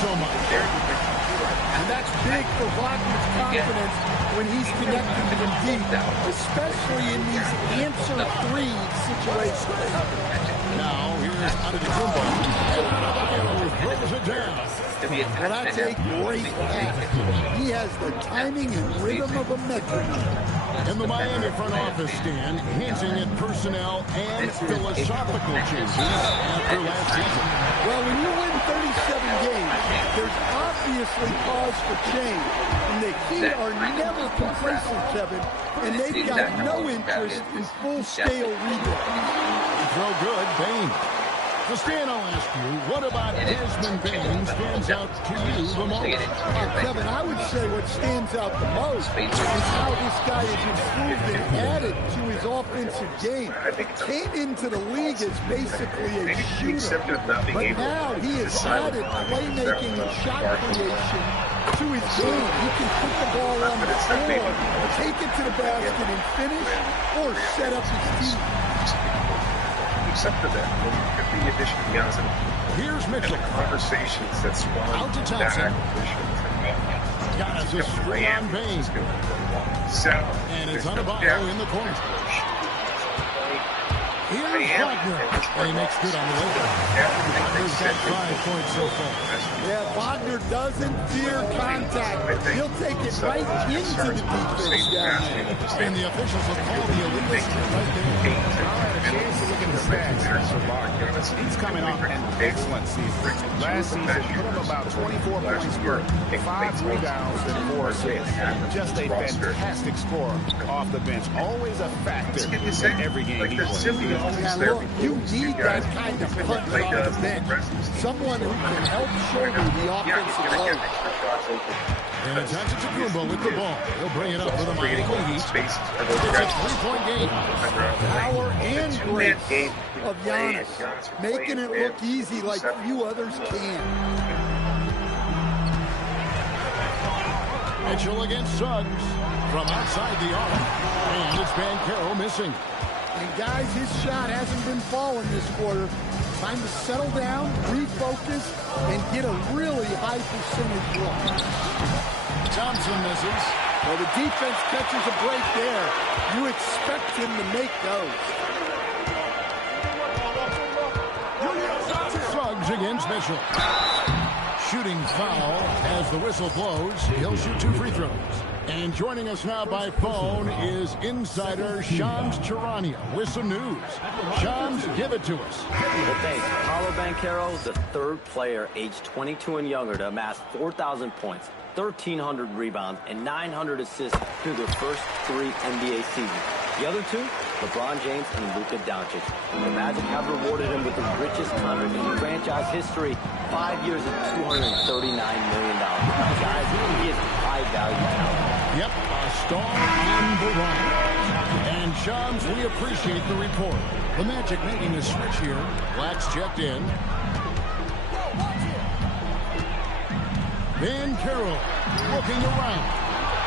so much. And that's big for Wagner's confidence when he's connecting to them deep, especially in these answer three situations. Now, here's Antetokounmpo. And throws it down. Well, that's a great pass. He has the timing and rhythm of a metronome. In the Miami front office, Stan, hinting at personnel and philosophical changes after last season. Well, when you win 37 games, there's obviously cause for change. And the Heat are never complacent, Kevin, and they've got no interest in full-scale rebuild. Throw good, Bane. So, Stan, I'll ask you, what about Desmond Bane stands out to you the most? Kevin, I would say what stands out the most is how this guy has improved and added to his offensive game. Came into the league as basically a shooter, but now he has added playmaking and shot creation to his game. He can put the ball on the floor, take it to the basket and finish, or set up his team. Accepted that. Could be addition to Giannis. Here's Mitchell. And the conversations that spawned that acquisition. Giannis is straight on Bane. And it's Adebayo in the corner. Here's Wagner. And he makes good on the way. Wagner's got 5 points so far. Yeah, Wagner doesn't fear contact. He'll take it right into the defense down there. And the officials will call the illegal right there. A chance to look at the stats. He's coming off an excellent season. Last season, put him about 24 points per 5 rebounds and 4 assists. Just a fantastic scorer off the bench. Always a factor in every game he plays. Yeah, look, you need that kind of punch on the bench. Someone who can help shoulder the offensive load. And it's Antetokounmpo with the ball. He'll bring it up for the Miami Heat. It's a 3-point game. Power and grace of Giannis, making it look easy like few others can. Mitchell against Suggs from outside the arc. And it's Banchero missing. And guys, his shot hasn't been falling this quarter. Time to settle down, refocus, and get a really high percentage look. Thompson misses. Well, the defense catches a break there. You expect him to make those. Suggs against Mitchell. Shooting foul as the whistle blows. He'll shoot 2 free throws. And joining us now by phone is insider Shams Charania with some news. Shams, give it to us. Well, thanks. Paolo Banchero, the 3rd player aged 22 and younger to amass 4,000 points, 1,300 rebounds, and 900 assists through their first 3 NBA seasons. The other 2, LeBron James and Luka Doncic. The Magic have rewarded him with the richest contract in franchise history, 5 years at $239 million. Guys, he is high-value talent. Yep, a star on the rise. And Shams, we appreciate the report. The Magic making a switch here. Black's checked in. Banchero looking around.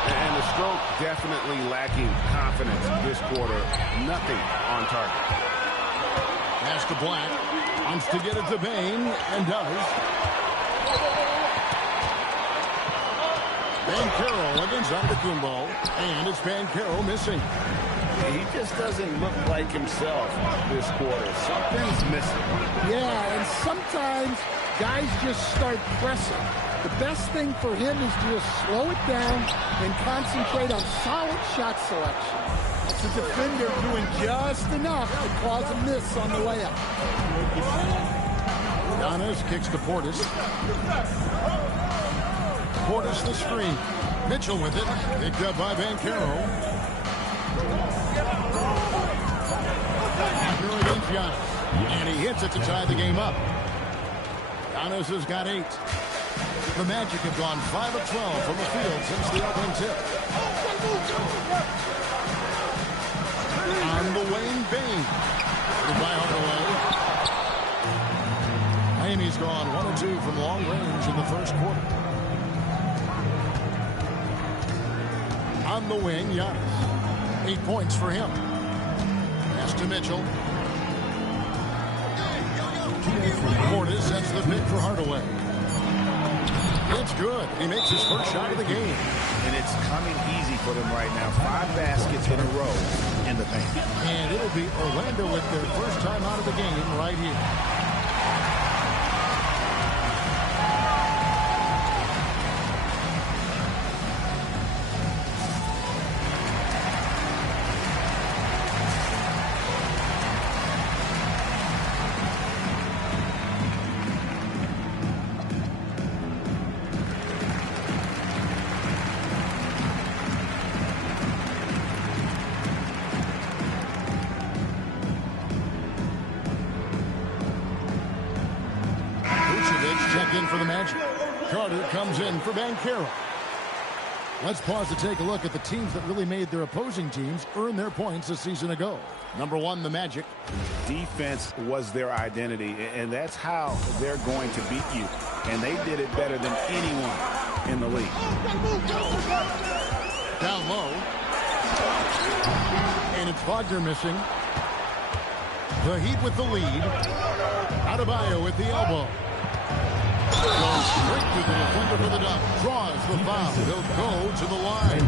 And the stroke definitely lacking confidence this quarter. Nothing on target. Pass to Black. Wants to get it to Bane, and does. Banchero against Antetokounmpo, and it's Banchero missing. He just doesn't look like himself this quarter. Something's missing. Yeah, and sometimes guys just start pressing. The best thing for him is to just slow it down and concentrate on solid shot selection. That's a defender doing just enough to cause a miss on the layup. Giannis kicks to Portis. Portis the screen. Mitchell with it. Picked up by Banchero. Wagner against Giannis. And he hits it to tie the game up. Giannis has got 8. The Magic have gone 5 of 12 from the field since the opening tip. On the wing, Bane. By Hardaway. Miami's gone 1 of 2 from long range in the first quarter. On the wing, Giannis. 8 points for him. Pass to Mitchell. Portis sets the pick for Hardaway. It's good. He makes his first shot of the game. And it's coming easy for them right now. 5 baskets in a row in the paint. And it'll be Orlando with their first time out of the game right here. Check in for the Magic. Carter comes in for Banchero. Let's pause to take a look at the teams that really made their opposing teams earn their points a season ago. Number 1, the Magic. Defense was their identity, and that's how they're going to beat you. And they did it better than anyone in the league. Down low. And it's Wagner missing. The Heat with the lead. Adebayo with the elbow. Goes straight to the defender for the dunk. Draws the foul. He'll go to the line.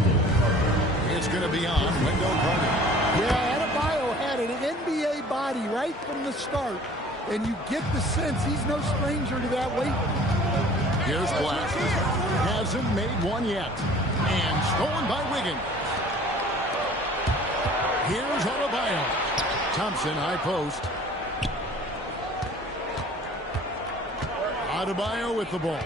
It's going to be on Wendell Carter. Yeah, Adebayo had an NBA body right from the start. And you get the sense he's no stranger to that weight. Here's Black. Hasn't made one yet. And stolen by Wiggins. Here's Adebayo. Thompson, high post. Adebayo with the ball.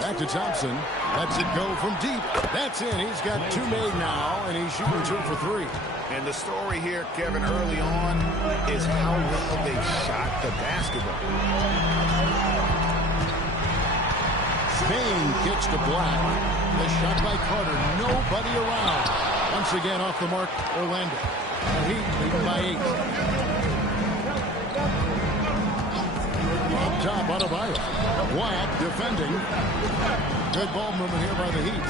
Back to Thompson. Lets it go from deep. That's in. He's got 2 made now, and he's shooting 2 for 3. And the story here, Kevin, early on is how well they shot the basketball. Spain kicks to Black. The shot by Carter. Nobody around. Once again off the mark, Orlando. The Heat leading by 8. Up top, Adebayo. Black defending. Good ball movement here by the Heat.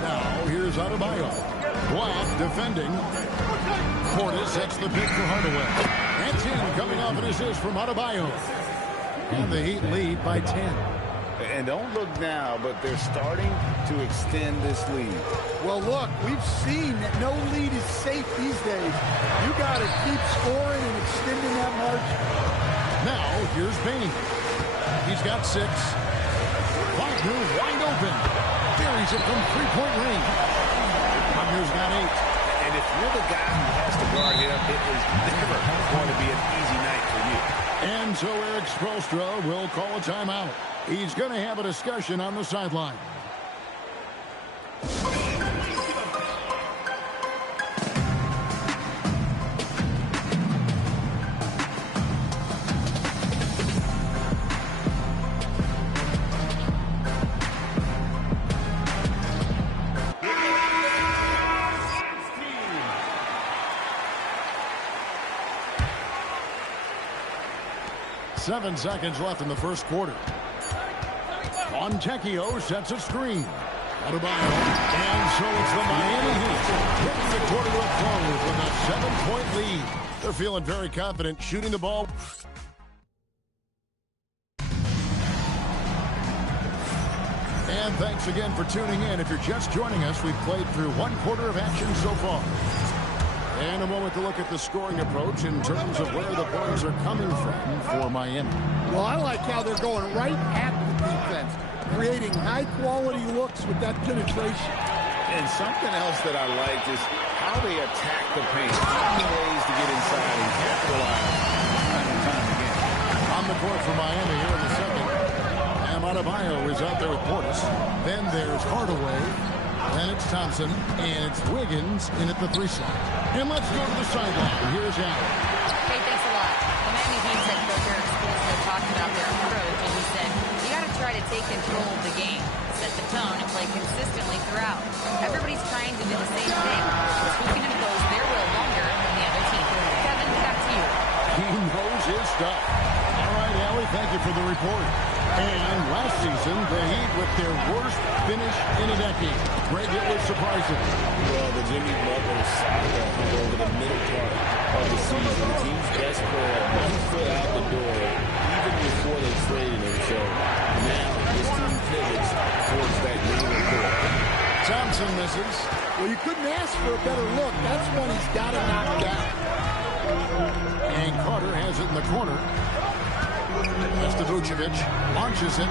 Now, here's Adebayo. Black defending. Portis sets the pick for Hardaway. That's in, coming off an assist from Adebayo. And the Heat lead by 10. And don't look now, but they're starting to extend this lead. Well, look, we've seen that no lead is safe these days. You got to keep scoring and extending that margin. Now, here's Bain. He's got 6. Wagner wide open. Buries it from 3-point range. Wagner's got 8. And if you're the guy who has to guard him, it is never going to be an easy night for you. And so Eric Spoelstra will call a timeout. He's going to have a discussion on the sideline. Seven seconds left in the first quarter. Fontecchio sets a screen. Adebayo. And so it's the Miami Heat bringing the quarter to a close with a 7-point lead. They're feeling very confident shooting the ball. And thanks again for tuning in. If you're just joining us, we've played through 1 quarter of action so far. And a moment to look at the scoring approach in terms of where the points are coming from for Miami. Well, I like how they're going right at the defense, creating high-quality looks with that penetration. And something else that I liked is how they attack the paint, finding ways to get inside and capitalize time and time again. On the court for Miami here in the second. Adebayo is out there with Portis. Then there's Hardaway. Then it's Thompson, and it's Wiggins in at the 3 slot. And let's go to the sideline. Here's Allen. Hey, thanks a lot. The Miami Heat said Coach Eric Spoelstra talked about their approach, and he said, you got to try to take control of the game, set the tone, and play consistently throughout. Everybody's trying to do the same thing, just who can impose their will longer than the other team. Kevin, back to you. He knows his stuff. All right, Allie, thank you for the report. And last season, the Heat with their worst finish in a decade. Greg, it was surprising. Well, the Jimmy Butler saga over the middle part of the season. The team's best player, one frustrating him. So now this team pivots towards that green and gold. Thompson misses. Well, you couldn't ask for a better look. That's one he's got to knock down. And Carter has it in the corner. That's to Vucevic. Launches it.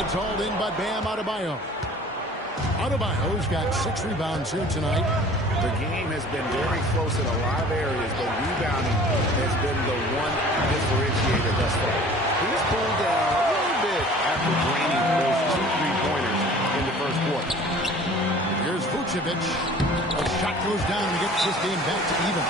It's hauled in by Bam Adebayo. Adebayo's got 6 rebounds here tonight. The game has been very close in a lot of areas, but rebounding has been the one differentiator thus far. He was pulled down a little bit after draining those 2 3-pointers in the first quarter. Here's Vucevic. A shot goes down and gets this game back to even.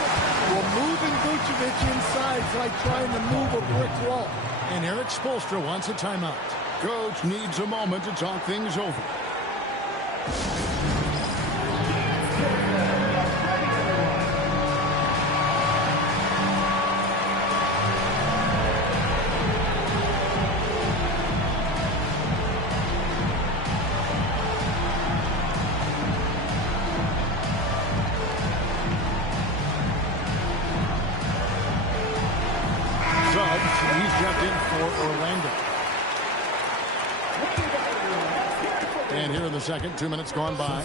Well, moving Vucevic inside is like trying to move a brick wall. And Eric Spoelstra wants a timeout. Coach needs a moment to talk things over. He's jumped in for Orlando. And here in the second, 2 minutes gone by.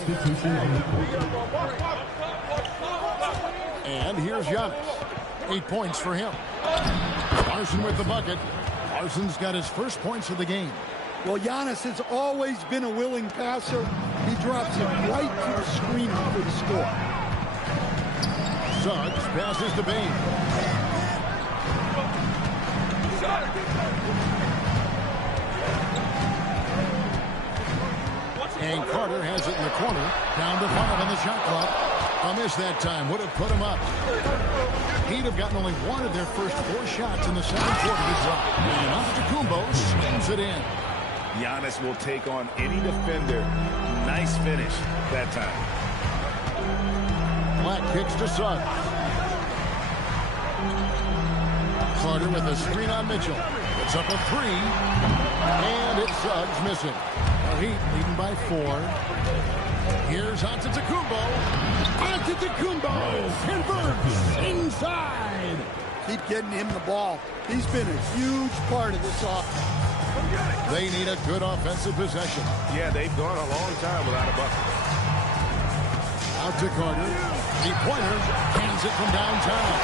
And here's Giannis. 8 points for him. Larson with the bucket. Larson's got his first points of the game. Well, Giannis has always been a willing passer. He drops it right to the screener for the score. Suggs passes to Bane. And Carter has it in the corner. Down to 5 on the shot clock. A miss that time would have put him up. He'd have gotten only 1 of their first 4 shots in the second quarter to drop. And Antetokounmpo swings it in. Giannis will take on any defender. Nice finish that time. Black kicks to Suggs. Carter with a screen on Mitchell. It's up a 3. And it's Suggs missing. Heat leading by 4. Here's Antetokounmpo. Antetokounmpo converts inside. Keep getting him the ball. He's been a huge part of this offense. They need a good offensive possession. Yeah, they've gone a long time without a bucket. Out to Carter. The pointer hands it from downtown.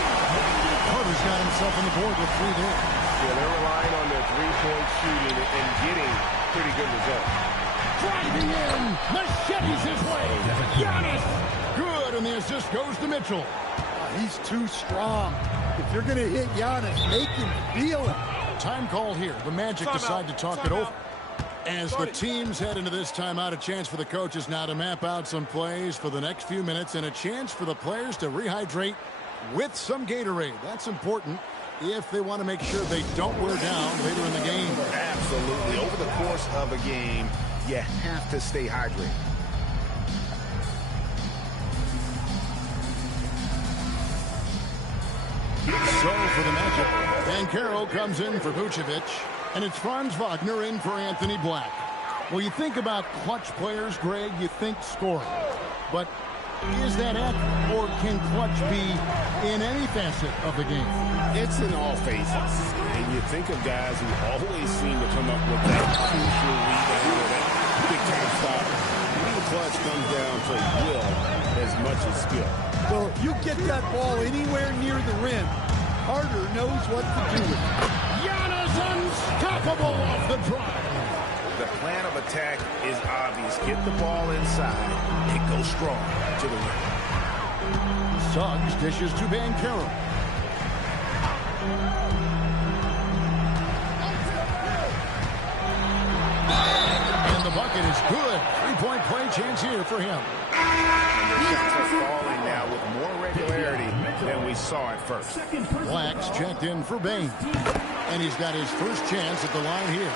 Carter's got himself on the board with 3 there. Yeah, they're relying on their 3-point shooting and getting pretty good results. Driving in, machetes his way. Giannis, good, and the assist goes to Mitchell. He's too strong. If you're going to hit Giannis, make him feel it. Time called here. The Magic decide to talk it over. As the teams head into this timeout, a chance for the coaches now to map out some plays for the next few minutes and a chance for the players to rehydrate with some Gatorade. That's important if they want to make sure they don't wear down later in the game. Absolutely. Over the course of a game, you have to stay hydrated. So for the Magic, Banchero comes in for Vucevic, and it's Franz Wagner in for Anthony Black. Well, you think about clutch players, Greg, you think scoring. But is that accurate, or can clutch be in any facet of the game? It's in all phases. And you think of guys who always seem to come up with that crucial rebound or that big-time stop. Being clutch comes down to will as much as skill. Well, if you get that ball anywhere near the rim, Carter knows what to do with it. Giannis unstoppable off the drive. The plan of attack is obvious. Get the ball inside and go strong to the rim. Suggs dishes to Banchero. And the bucket is good. 3-point play chance here for him. And the shots are falling now with more regularity than we saw at first. Black's checked in for Bane. And he's got his first chance at the line here.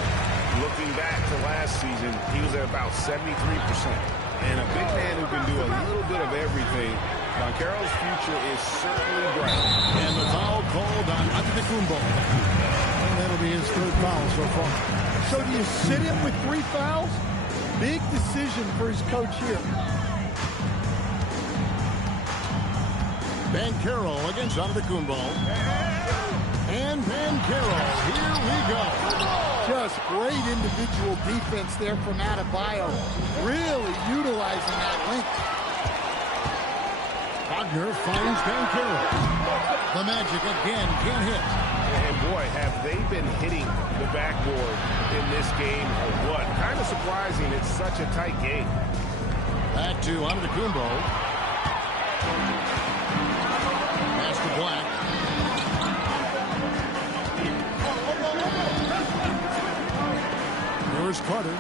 Looking back to last season, he was at about 73%. And a big man who can do a little bit of everything. Banchero's future is certainly bright. And the foul called on Antetokounmpo. And that'll be his 3rd foul so far. So do you sit him with 3 fouls? Big decision for his coach here. Banchero against Antetokounmpo. And Banchero, here we go. Just great individual defense there from Adebayo. Really utilizing that length. Wagner finds Banchero. The Magic again can't hit. And boy, have they been hitting the backboard in this game or what? Kind of surprising. It's such a tight game. Back to Antetokounmpo. Pass to Black. Here's Carter.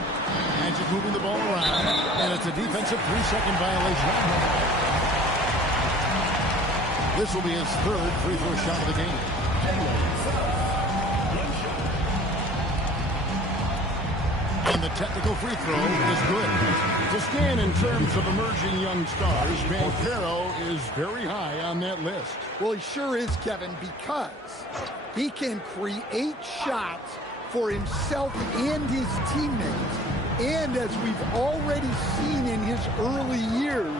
Magic moving the ball around. And it's a defensive 3-second violation. This will be his third free throw shot of the game. And the technical free throw is good. To stand in terms of emerging young stars, Banchero is very high on that list. Well, he sure is, Kevin, because he can create shots for himself and his teammates. And as we've already seen in his early years,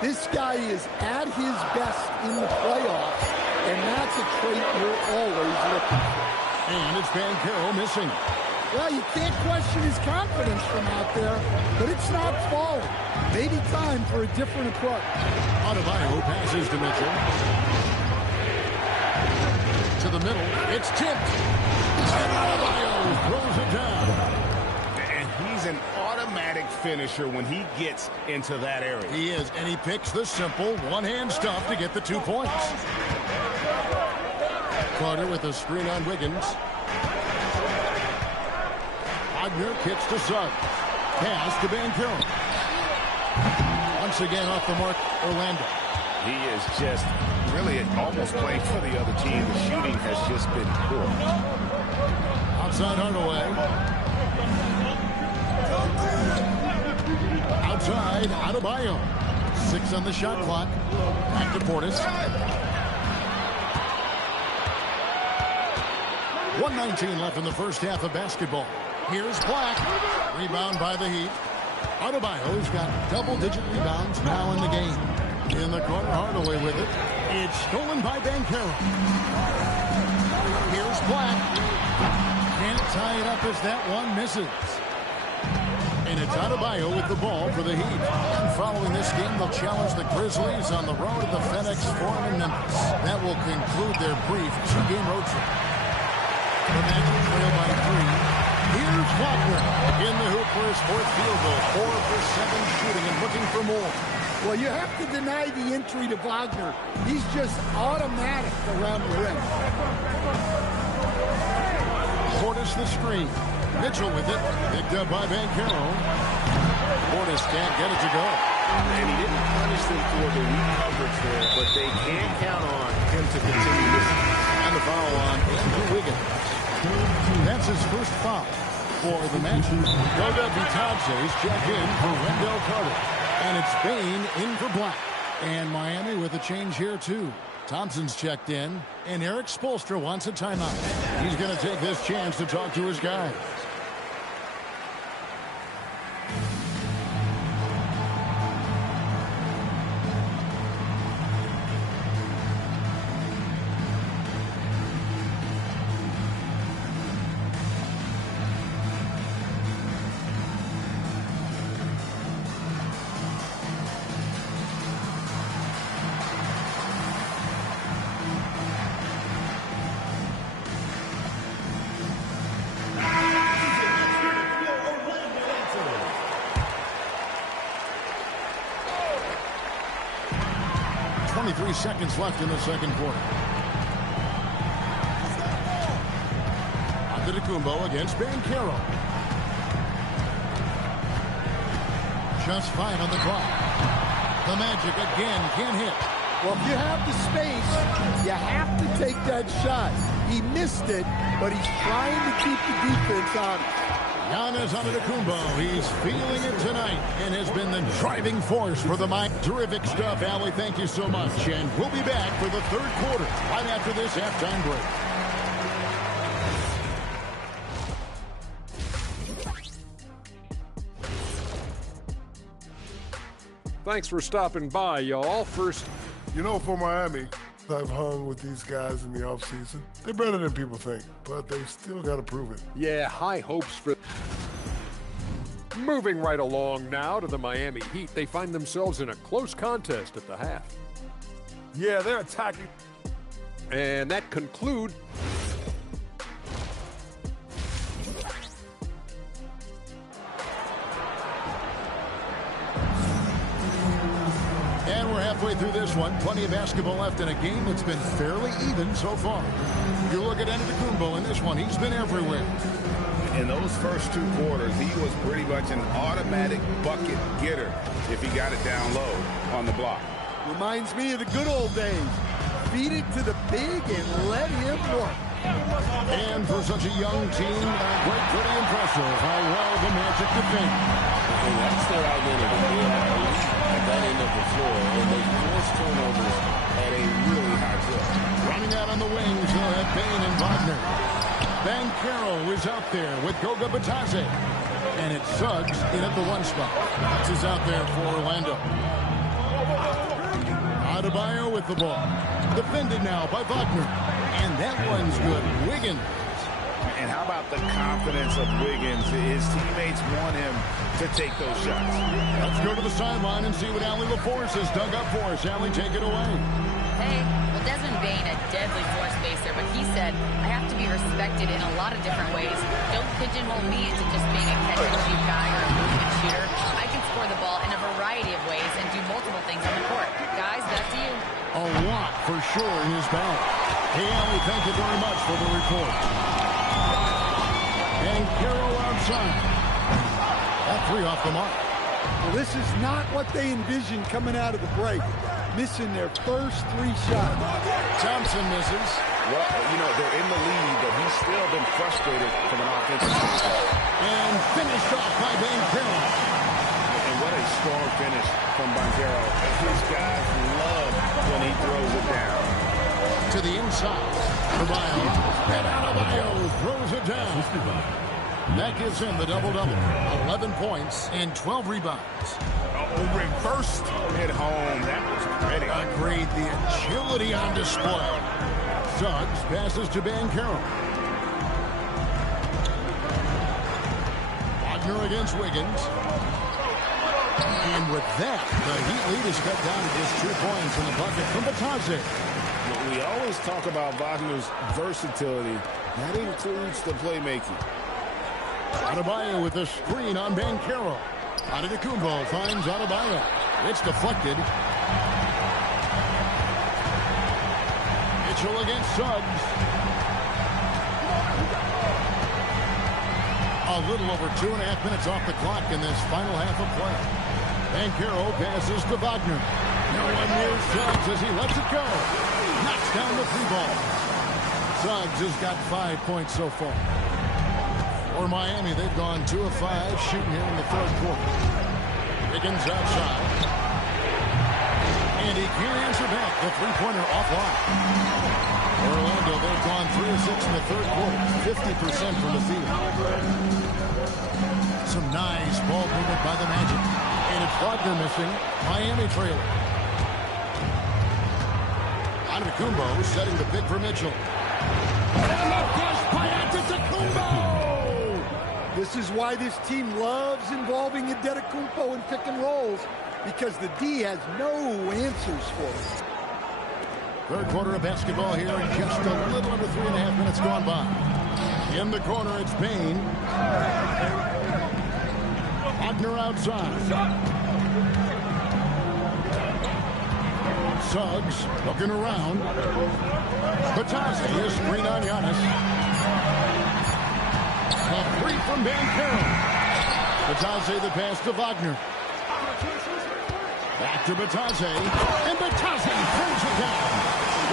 this guy is at his best in the playoffs, and that's a trait you're always looking for. And it's Banchero missing. Well, you can't question his confidence from out there, but it's not falling. Maybe time for a different approach. Adebayo passes to Mitchell. To the middle. It's tipped. And Adebayo throws it down. And he's an automatic finisher when he gets into that area. He is, and he picks the simple one-hand stuff to get the 2 points. Carter with a screen on Wiggins. Wagner kicks to Suggs. Pass to Banchero. Once again off the mark, Orlando. He is just really almost playing for the other team. The shooting has just been poor. Outside Hardaway. Outside Adebayo. 6 on the shot clock. Back to Portis. 1:19 left in the first half of basketball. Here's Black. Rebound by the Heat. Adebayo's got double-digit rebounds now in the game. In the corner, Hardaway with it. It's stolen by Banchero. Here's Black. Can't tie it up as that one misses. And it's Adebayo with the ball for the Heat. And following this game, they'll challenge the Grizzlies on the road to the FedEx Forum in Memphis. That will conclude their brief 2-game road trip. The Magic trail by 3. Here's Wagner in the hoop for his 4th field goal. 4 for 7 shooting and looking for more. Well, you have to deny the entry to Wagner. He's just automatic around the rim. Portis the screen. Mitchell with it. Picked up by Banchero. Portis can't get it to go. And he didn't punish them for the weak coverage there, but they can count on him to continue this. And the foul on Andrew Wiggins. That's his first foul for the match. Goga Bitadze's check in for Wendell Carter. And it's Bane in for Black. And Miami with a change here, too. Thompson's checked in, and Eric Spoelstra wants a timeout. He's going to take this chance to talk to his guys. Seconds left in the second quarter. Antetokounmpo against Banchero. Just 5 on the clock. The Magic again can't hit. Well, if you have the space, you have to take that shot. He missed it, but he's trying to keep the defense honest. Giannis Antetokounmpo, he's feeling it tonight and has been the driving force for the Mike. Terrific stuff, Allie. Thank you so much. And we'll be back for the third quarter right after this halftime break. Thanks for stopping by, y'all. First, you know, for Miami, I've hung with these guys in the offseason. They're better than people think, but they've still got to prove it. Yeah, high hopes for... Moving right along now to the Miami Heat. They find themselves in a close contest at the half. Yeah, they're attacking. And that concludes... And we're halfway through this one. Plenty of basketball left in a game that's been fairly even so far. You look at Antetokounmpo in this one. He's been everywhere. In those first 2 quarters, he was pretty much an automatic bucket getter if he got it down low on the block. Reminds me of the good old days. Feed it to the big and let him work. And for such a young team, pretty impressive how well the Magic defend. And that's their identity. They are elite at that end of the floor, and they force turnovers at a really high clip. Running out on the wings, they'll have Bane and Wagner. Banchero is out there with Goga Bitadze. And it's Suggs in at the 1 spot. Suggs is out there for Orlando. Adebayo with the ball. Defended now by Wagner. And that one's good. Wiggins. And how about the confidence of Wiggins? His teammates want him to take those shots. Let's go to the sideline and see what Allie LaForce has dug up for us. Allie, take it away. Hey, well, Desmond Bane, a deadly floor spacer, but he said, I have to be respected in a lot of different ways. Don't pigeonhole me into just being a catch-and-shoot guy or a movement shooter. I can score the ball in a variety of ways and do multiple things on the court. Guys, back to you. A lot for sure in his bag. Hey, Allie, thank you very much for the report. And Carroll outside. That 3 off the mark. Well, this is not what they envisioned coming out of the break. Missing their first 3 shots. Thompson misses. Well, you know, they're in the lead, but he's still been frustrated from an offensive standpoint. And finished off by Banchero. And what a strong finish from Banchero. His guys love when he throws it down. To the inside. Adebayo. And Adebayo throws it down. That gives him the double-double. 11 points and 12 rebounds. Reversed at home. That was pretty. Agreed. The agility on display. Suggs passes to Banchero. Wagner against Wiggins. And with that, the Heat lead is cut down to just 2 points in the bucket from Bitadze. We always talk about Wagner's versatility. That includes the playmaking. Adebayo with a screen on Banchero. Antetokounmpo finds Adebayo. It's deflected. Mitchell against Suggs. A little over 2.5 minutes off the clock in this final half of play. Banchero passes to Wagner. No one near Suggs as he lets it go. Knocks down the 3 ball. Suggs has got 5 points so far. For Miami, they've gone 2 of 5 shooting here in the 3rd quarter. Wiggins outside. And he can't answer back. The 3-pointer offline. Orlando, they've gone 3 of 6 in the 3rd quarter. 50% from the field. Some nice ball movement by the Magic. And it's Wagner missing. Miami trailing. Antetokounmpo setting the pick for Mitchell. And the push by Antetokounmpo! This is why this team loves involving Antetokounmpo in pick and rolls, because the D has no answers for it. 3rd quarter of basketball here, and just a little under 3.5 minutes gone by. In the corner, it's Bane. Wagner outside. Suggs looking around. Bitadze is screen on Giannis. A 3 from Banchero. Bitadze the pass to Wagner. Back to Bitadze. And Bitadze throws it down.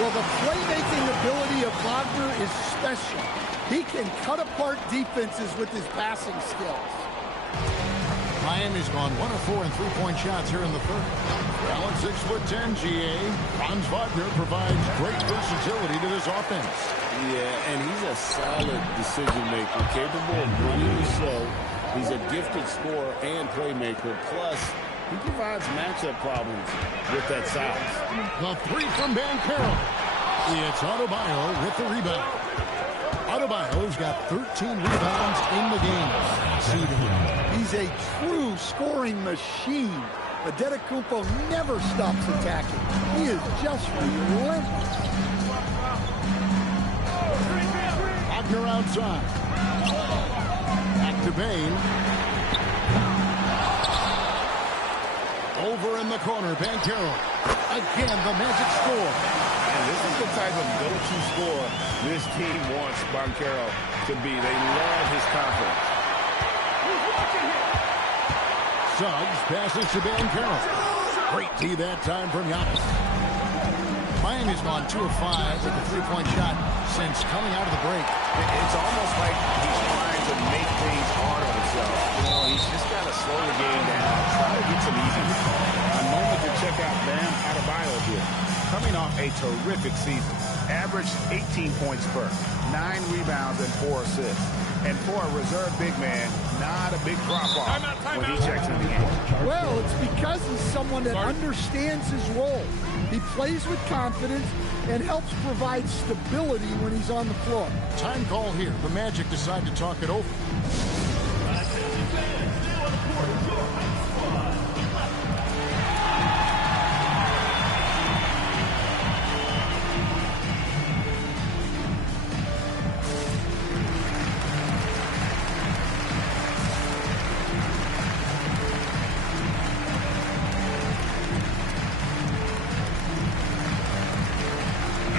Well, the playmaking ability of Wagner is special. He can cut apart defenses with his passing skills. Miami's gone 1 of 4 in 3-point shots here in the 3rd. Well, at 6'10", GA, Franz Wagner provides great versatility to this offense. Yeah, and he's a solid decision maker, capable of running the show. He's a gifted scorer and playmaker. Plus, he provides matchup problems with that size. The 3 from Banchero. It's Adebayo with the rebound. Adebayo's got 13 rebounds in the game. He's a true scoring machine. Antetokounmpo never stops attacking. He is just relentless. Wagner outside. Back to Bane. Over in the corner, Banchero. Again, the Magic score. And this is the type of go-to score this team wants Banchero to be. They love his confidence. Suggs passes to Banchero. Great D that time from Giannis. Miami's gone 2 of 5 with a three-point shot since coming out of the break. It's almost like he's trying to make things hard on himself. You know, he's just got to slow the game down, try to get some easy. A moment to check out Bam Adebayo here. Coming off a terrific season. Averaged 18 points per, 9 rebounds and 4 assists. And for a reserve big man, not a big drop-off when he checks in the game. Well, it's because he's someone that understands his role. He plays with confidence and helps provide stability when he's on the floor. Time call here. The Magic decide to talk it over.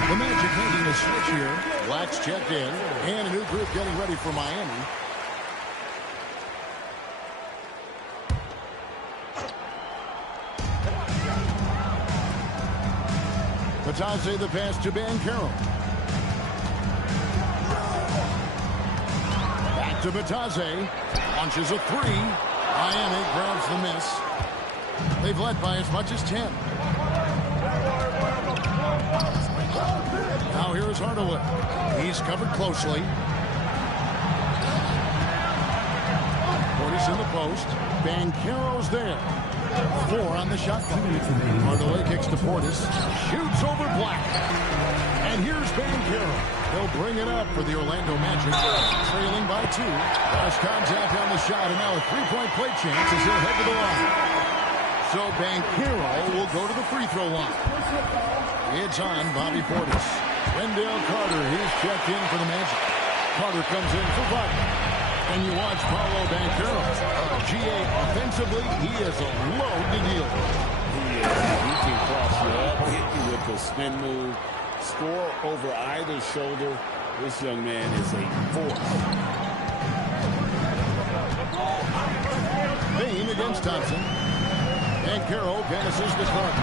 The Magic making a switch here. Blacks checked in, and a new group getting ready for Miami. Batase the pass to Banchero. Back to Batase. Launches a three. Miami grabs the miss. They've led by as much as 10. Now here's Hardaway. He's covered closely. Portis in the post. Banchero's there. 4 on the shot clock. Hardaway kicks to Portis. Shoots over Black. And here's Banchero. They'll bring it up for the Orlando Magic. Trailing by 2. Cross contact on the shot, and now a three-point play chance as he'll head to the line. So Banchero will go to the free throw line. It's on Bobby Portis. Wendell Carter, he's checked in for the Magic. Carter comes in for Wagner. And you watch Paolo Banchero. GA offensively, he is a load to deal with. He can cross you up, hit you with the spin move, score over either shoulder. This young man is a force. Bane against Thompson. Banchero passes to Carter.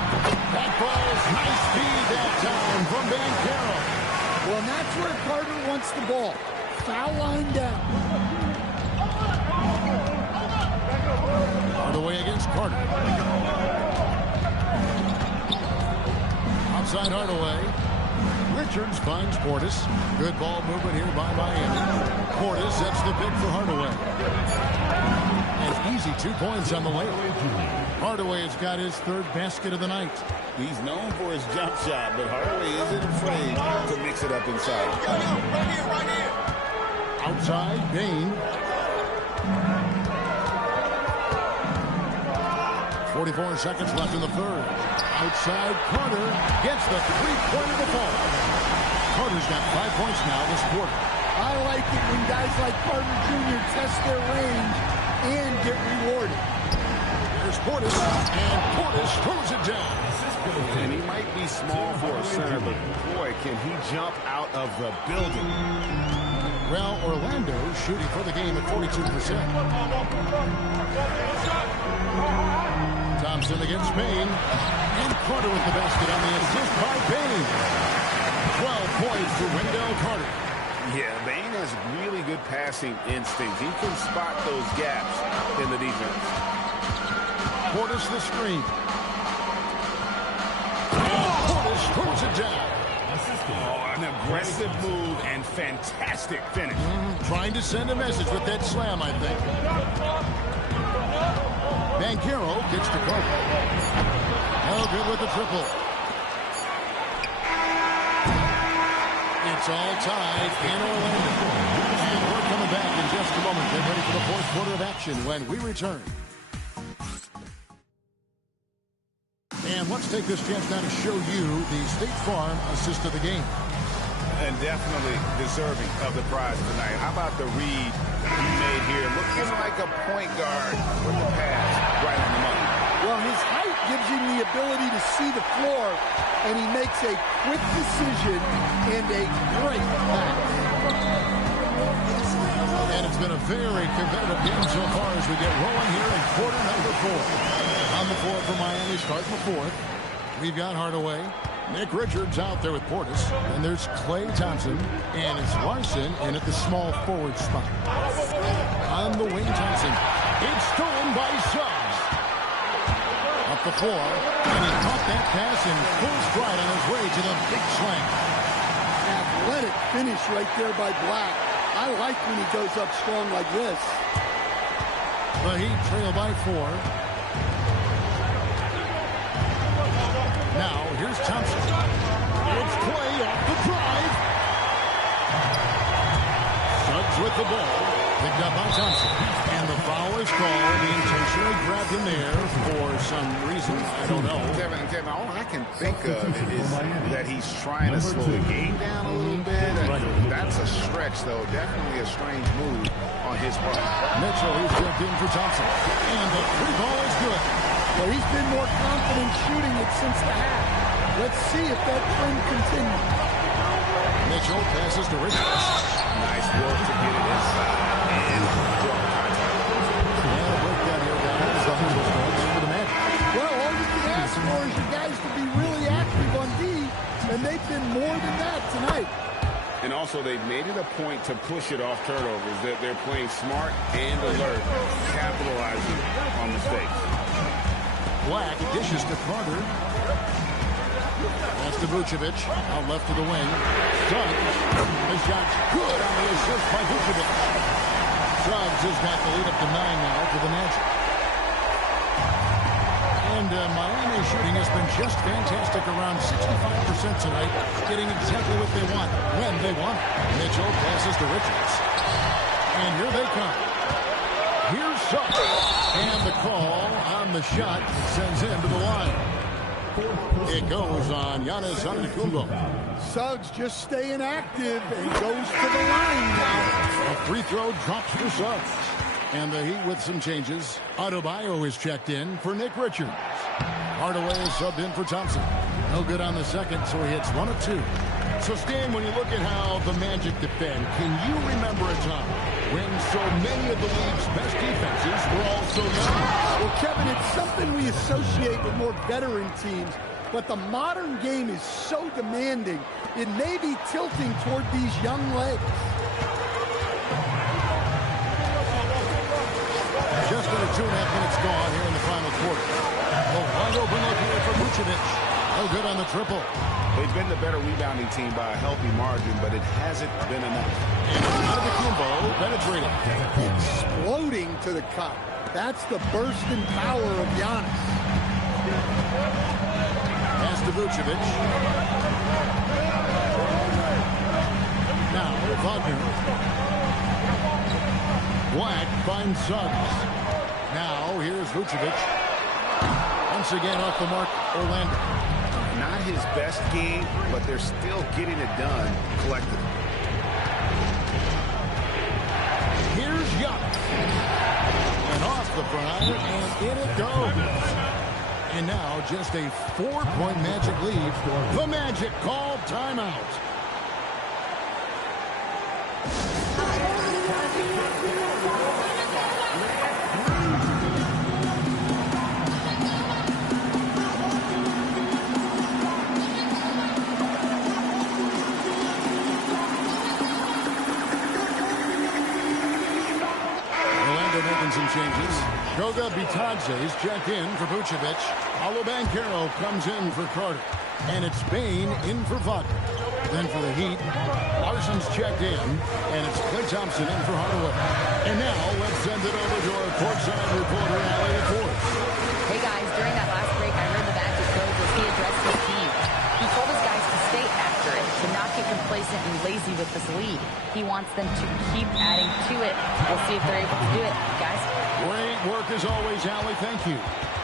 That ball's nice speed that time from Banchero. Well, and that's where Carter wants the ball. Foul line down. Hardaway against Carter. Outside Hardaway. Richards finds Portis. Good ball movement here by Miami. Portis sets the pick for Hardaway. An easy 2 points on the layup. Hardaway has got his 3rd basket of the night. He's known for his jump shot, but Hardaway isn't afraid to mix it up inside. Right here. Outside, Bane. 44 seconds left in the 3rd. Outside, Carter gets the three-pointer to fall. Carter's got 5 points now this quarter. I like it when guys like Carter Jr. test their range and get rewarded. There's Portis, and Portis throws it down. And he might be small for a center, but boy, can he jump out of the building. Well, Orlando shooting for the game at 42%. Thompson against Bane. And Carter with the basket on the assist by Bane. 12 points for Wendell Carter. Yeah, Bane has really good passing instincts. He can spot those gaps in the defense. Portis the screen. And Portis throws it down. Oh, an aggressive move and fantastic finish. Trying to send a message with that slam, I think. Banchero gets to Carter. No good with the triple. It's all tied in Orlando. And we're coming back in just a moment. Get ready for the fourth quarter of action when we return. And let's take this chance now to show you the State Farm assist of the game. And definitely deserving of the prize tonight. How about the read he made here? Looking like a point guard with the pass right on the money. Well, his height gives him the ability to see the floor, and he makes a quick decision and a great pass. And it's been a very competitive game so far as we get rolling here in quarter number 4. On the floor for Miami, starting the fourth. We've got Hardaway. Nick Richards out there with Portis. And there's Klay Thompson. And it's Larson in at the small forward spot. On the wing, Thompson. It's stolen by Suggs. Up the floor. And he caught that pass in full stride on his way to the big slam. Athletic finish right there by Black. I like when he goes up strong like this. The Heat trail by 4. Now, here's Thompson. It's Klay off the drive. Suggs with the ball. Picked up by Thompson. And the foul is called. He intentionally grabbed him there for some reason. I don't know. Kevin, all I can think of is that he's trying to slow the game down a little bit. Right. That's a stretch, though. Definitely a strange move on his part. Mitchell, he's checked in for Thompson. And the free ball is good. Well, he's been more confident shooting it since the half. Let's see if that trend continues. Mitchell passes to Richards. Nice work to get it inside and draw contact. And a breakdown here, guys. For the Magic. Well, all you can ask for is your guys to be really active on D, and they've been more than that tonight. And also, they've made it a point to push it off turnovers. They're playing smart and alert, capitalizing on mistakes. Black dishes to Carter. That's to Vucevic. Out left to the wing. Suggs. The shot's good on the assist by Vucevic. Suggs has got the lead up to 9 now for the Magic. And Miami shooting has been just fantastic, around 65% tonight, getting exactly what they want, when they want it. Mitchell passes to Richards. And here they come. Here's Suggs. And the call on the shot sends him to the line. It goes on Giannis Antetokounmpo. Suggs just staying active and goes to the line now. A free throw drops for Suggs. And the Heat with some changes. Adebayo is checked in for Nick Richards. Hardaway is subbed in for Thompson. No good on the second, so he hits 1 of 2. So, Stan, when you look at how the Magic defend, can you remember a time when so many of the league's best defenses were also young? Well, Kevin, it's something we associate with more veteran teams, but the modern game is so demanding, it may be tilting toward these young legs. Just under 2.5 minutes gone here in the final quarter. A wide open look here for Vucevic. No good on the triple. They've been the better rebounding team by a healthy margin, but it hasn't been enough. And Antetokounmpo penetrating. Exploding to the cup. That's the burst in power of Giannis. Pass to Vucevic. Now, Wagner. Black finds Suggs. Now, here's Vucevic. Once again off the mark, Orlando. Not his best game, but they're still getting it done collectively. Here's Giannis. And off the front, and in it goes. And now just a 4-point Magic lead. The Magic called timeout. Making some changes. Goga Bitadze's checked in for Vucevic. Paolo Banchero comes in for Carter. And it's Bane in for Wagner. Then for the Heat, Larson's checked in. And it's Klay Thompson in for Hardaway. And now let's send it over to our courtside reporter, Allie Ford. Hey guys, during that last break, I heard the Magic coach as he addressed his team. He told his guys to stay after it, to not get complacent and lazy with this lead. He wants them to keep adding to it. We'll see if they're able to do it, guys. Great work as always, Allie. Thank you.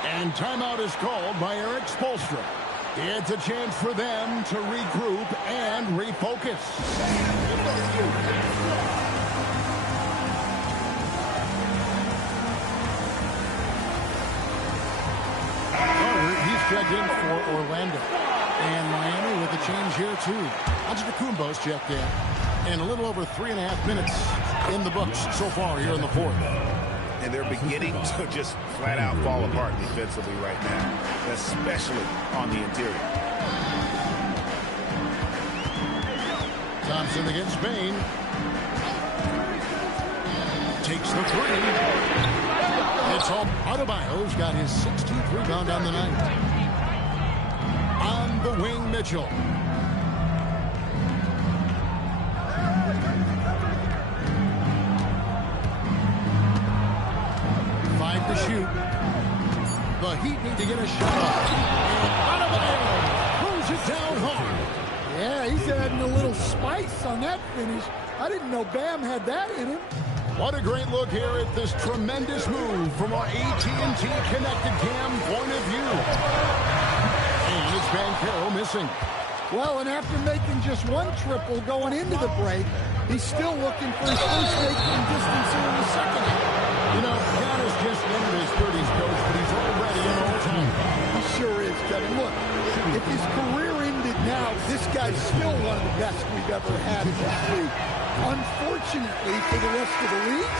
And timeout is called by Eric Spoelstra. It's a chance for them to regroup and refocus. Carter, he's checked in for Orlando. And Miami with a change here, too. Antetokounmpo's checked in. And a little over 3.5 minutes in the books so far here in the fourth. And they're beginning to just flat out fall apart defensively right now, especially on the interior. Thompson against Bain. Takes the three. It's home. Adebayo's got his 16th rebound on the night. On the wing, Mitchell. To shoot. The Heat need to get a shot off. And Adebayo throws it down hard. Yeah, he's adding a little spice on that finish. I didn't know Bam had that in him. What a great look here at this tremendous move from our AT&T Connected Cam point of view. And it's Banchero missing. Well, and after making just one triple going into the break, he's still looking for his first take from distance here in the second half. You know, Giannis just entered his 30s, coach, but he's already an all-time. He sure is, Kevin. Look, if his career ended now, this guy's still one of the best we've ever had in this league. Unfortunately for the rest of the league,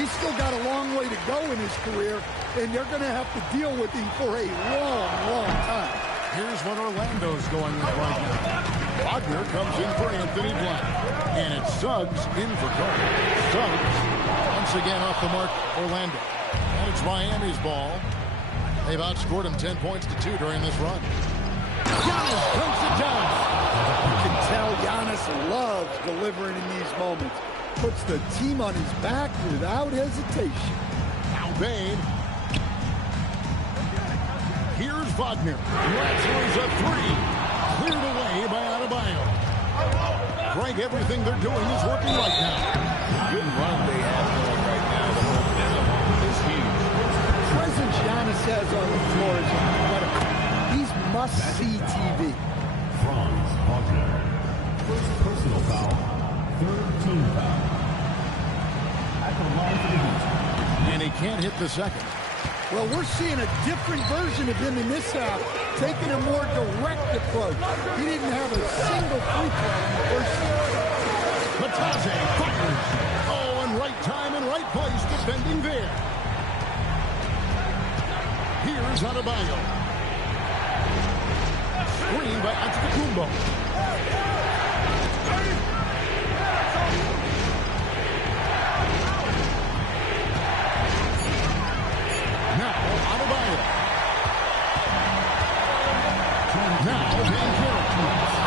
he's still got a long way to go in his career, and they're going to have to deal with him for a long, long time. Here's what Orlando's going with right now. Wagner comes in for Anthony Blunt. And it's Suggs in for Carter. Suggs once again off the mark, Orlando. And it's Miami's ball. They've outscored him 10 points to 2 during this run. Giannis dunks it down. You can tell Giannis loves delivering in these moments. Puts the team on his back without hesitation. Now Bain. Here's Wagner. Wrestler's a three. Cleared away by Adebayo. Greg, everything they're doing is working right now. Good run they have going right now. The momentum is huge. The presence Giannis has on the floor is incredible. He's must-see TV. Franz Wagner. First personal foul. Third team foul. At the line for the Heat. And he can't hit the second. Well, we're seeing a different version of him in this half, taking a more direct approach. He didn't have a single free throw in the first half. Matazze fires. Oh, and right time and right place defending there. Here's Adebayo. Screen by Antetokounmpo. Now Adebayo. Now Banchero.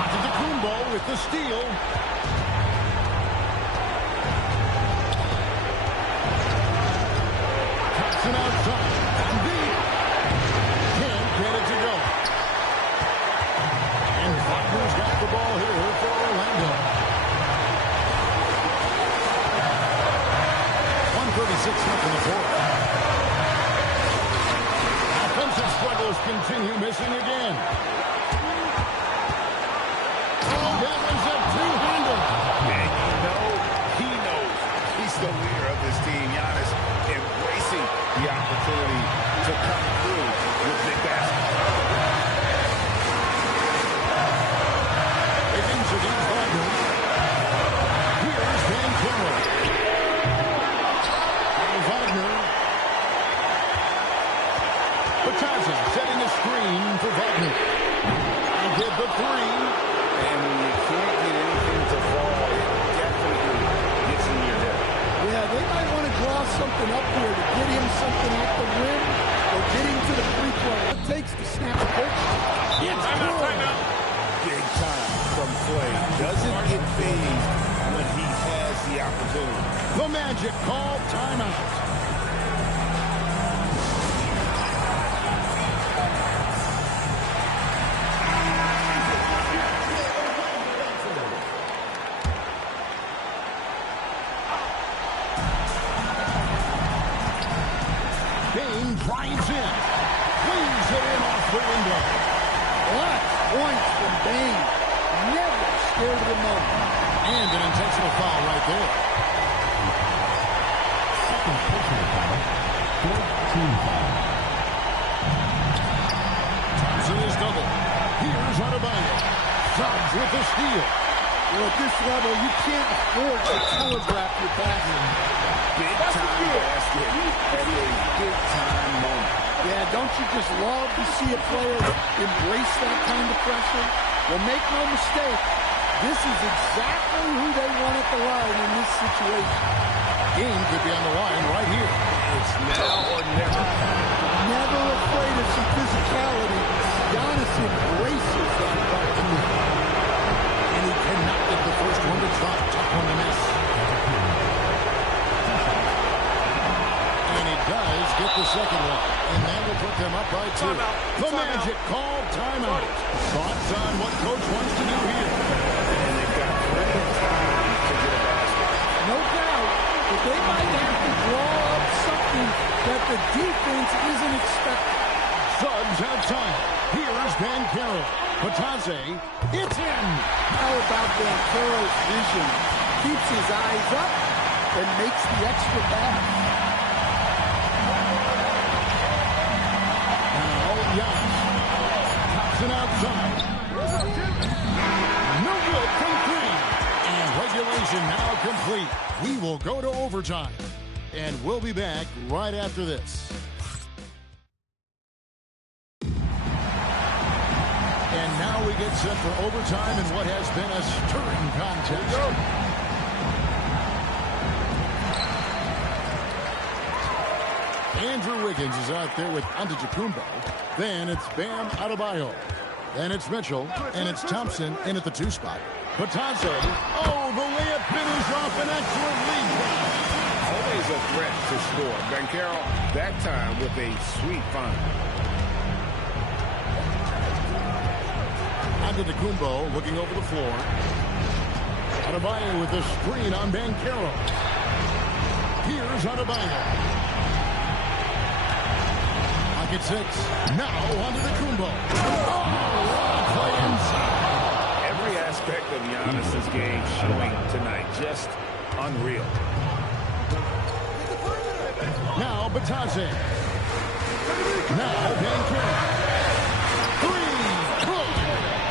Antetokounmpo with the steal. Thompson outside. And deep. Can't get it to go. And Wagner's got the ball here for Orlando. 136 left in the fourth. Offensive struggles continue, missing again. Oh, that was a two-hander. And he knows he's the leader of this team. Giannis embracing the opportunity to come through with big basketball. Higgins against Wagner. Here's Banchero. Wagner. Matazze setting a screen for Wagner. He did the three. And when you can't get anything to fall, it definitely gets in your head. Yeah, they might want to draw something up here to get him something off the rim or get him to the free throw. It takes to snap the coach. It's good. Big time from Clay. Doesn't get phased when he has the opportunity. The Magic call timeout. Dives in. Leaves it in off the window. What points from Bane. Never scared of the moment. And an intentional foul right there. Second personal foul. Fourth team foul. Thompson is double. Here's Adebayo. Suggs with the steal. Well, at this level, you can't afford to telegraph your passing. Big-time basket at a big-time moment. Yeah, don't you just love to see a player embrace that kind of pressure? Well, make no mistake, this is exactly who they want at the line in this situation. Game could be on the line right here. It's now or never. Never afraid of some physicality. Giannis embraces that pressure. And he cannot get the first one to drop. Tough one to miss. And he does get the second one. And that will put them up by 2. The Magic called timeout. Thoughts on what Coach wants to do here? And they've got plenty of time to get a basket. No doubt, but they might have to draw up something that the defense isn't expecting. Suggs outside. Here's Banchero. Patase. It's in. How about Banchero's vision? Keeps his eyes up and makes the extra pass. Now, Giannis. Thompson outside. No good from 3. And regulation now complete. We will go to overtime. And we'll be back right after this. And now we get set for overtime in what has been a stirring contest. Andrew Wiggins is out there with Antetokounmpo. Then it's Bam Adebayo. Then it's Mitchell. And it's Thompson in at the 2 spot. Patase. Oh, the layup finish off an excellent lead. Always a threat to score. Banchero, that time with a sweet find. Antetokounmpo looking over the floor. Adebayo with the screen on Banchero. Here's Adebayo. Pocket 6. Now Antetokounmpo. Oh, play inside. Every aspect of Giannis' game showing tonight. Just unreal. Now Patase. Now Banchero.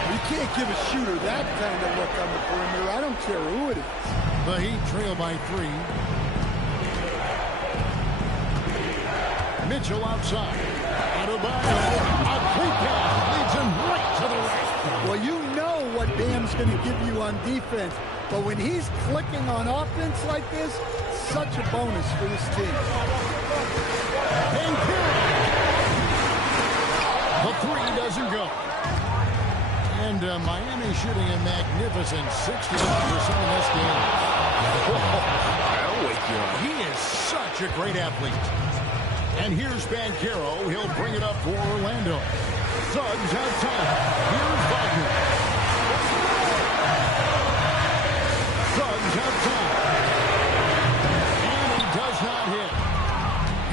You can't give a shooter that kind of look on the perimeter. I don't care who it is. The Heat trail by 3. Mitchell outside. Adebayo. A quick pass leads him right to the rack. Well, you know what Bam's going to give you on defense. But when he's clicking on offense like this, such a bonus for this team. The 3 doesn't go. And Miami shooting a magnificent 69% in this game. That'll wake you up. He is such a great athlete. And here's Banchero. He'll bring it up for Orlando. Suggs outside. Here's Wagner. Suggs outside. And he does not hit.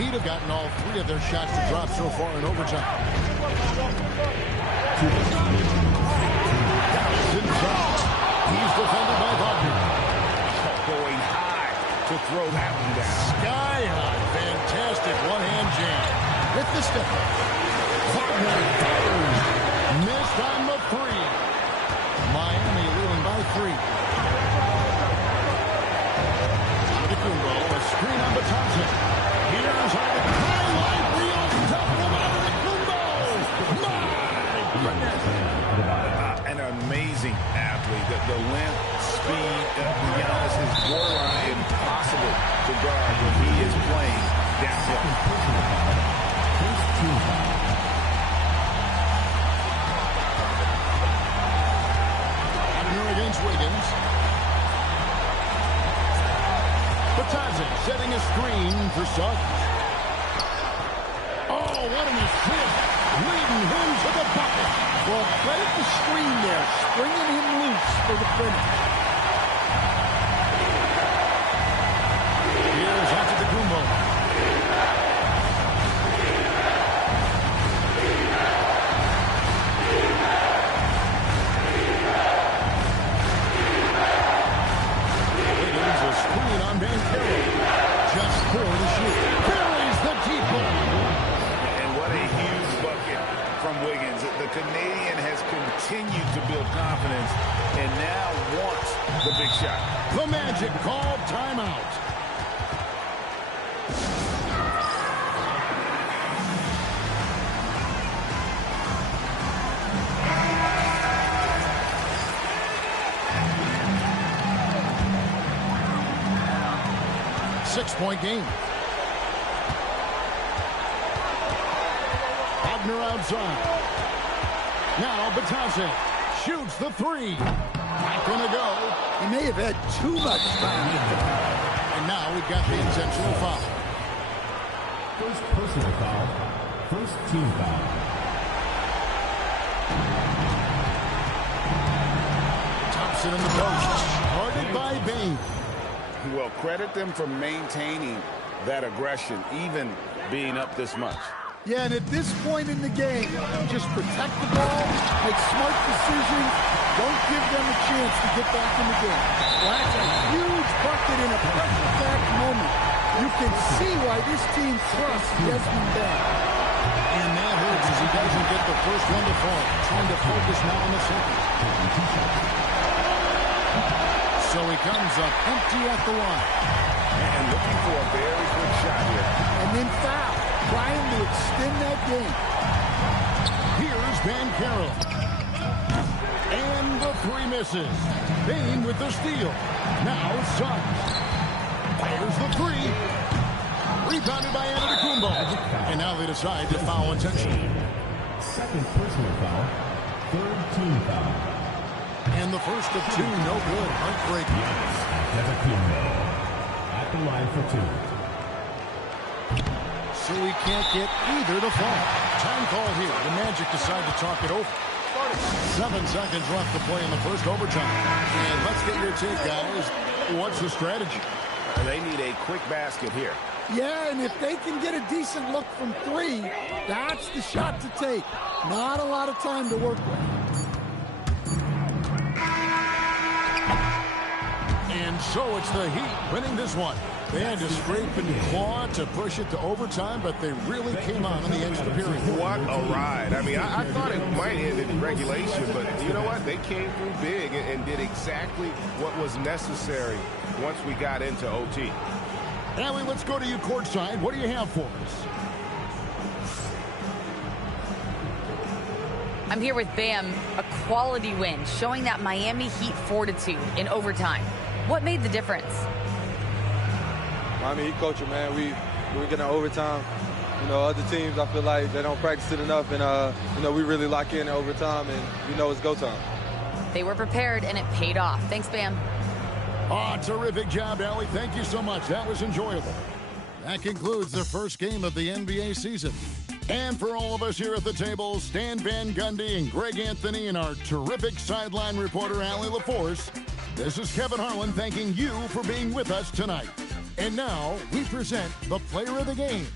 He'd have gotten all 3 of their shots to drop so far in overtime. Inside. He's defended by Wagner. Going high to throw that one down. Sky high. Fantastic one-hand jam. With the step. Wagner fires. Missed on the 3. Miami leading by 3. Antetokounmpo, a screen on Thompson. Here's on the highlight reel. Tough from Antetokounmpo. My goodness. An amazing athlete. The length, speed, Giannis is borderline impossible to guard when he is playing downhill. Wagner against Wiggins. Patase setting a screen for Suggs. Oh, what an assist. Leading him to the bucket. Well, credit the screen there, springing him loose for the finish. Here's Antetokounmpo. the big shot. The Magic called timeout. Six-point game. Wagner outside. Now Batase shoots the three. Not gonna go. He may have had too much time. And now we've got the intentional foul. First personal foul. First team foul. Thompson in the post. Guarded by Bane. Well, credit them for maintaining that aggression, even being up this much. Yeah, and at this point in the game, just protect the ball, make smart decisions, don't give them a chance to get back in the game. Well, that's a huge bucket in a pressure-packed moment. You can see why this team trusts Desmond Bane. And that hurts as he doesn't get the first one to fall. Trying to focus now on the second. So he comes up empty at the line. And looking for a very good shot here. And then foul, trying to extend that game. Here's Banchero. And the three misses. Bane with the steal. Now Suggs. Fires the three. Rebounded by Antetokounmpo. And now they decide to foul intentionally. Second personal foul. Third team foul. And the first of two, no good. Heartbreaking. Antetokounmpo at the line for two. So he can't get either to fall. Time call here. The Magic decide to talk it over. 7 seconds left to play in the first overtime. And let's get your take, guys. What's the strategy? They need a quick basket here. Yeah, and if they can get a decent look from three, that's the shot to take. Not a lot of time to work with. And so it's the Heat winning this one. They had to scrape and claw to push it to overtime, but they really came on in the extra period. What a ride. I mean, I thought it might end in regulation, but you know what? They came through big and did exactly what was necessary once we got into OT. Allie, let's go to you courtside. What do you have for us? I'm here with Bam, a quality win, showing that Miami Heat fortitude in overtime. What made the difference? Miami Heat culture, man. We get in overtime. You know, other teams, I feel like they don't practice it enough, and you know, we really lock in overtime, and you know it's go time. They were prepared, and it paid off. Thanks, Bam. Oh, terrific job, Allie. Thank you so much. That was enjoyable. That concludes the first game of the NBA season. And for all of us here at the table, Stan Van Gundy and Greg Anthony and our terrific sideline reporter, Allie LaForce, this is Kevin Harlan thanking you for being with us tonight. And now we present the player of the game.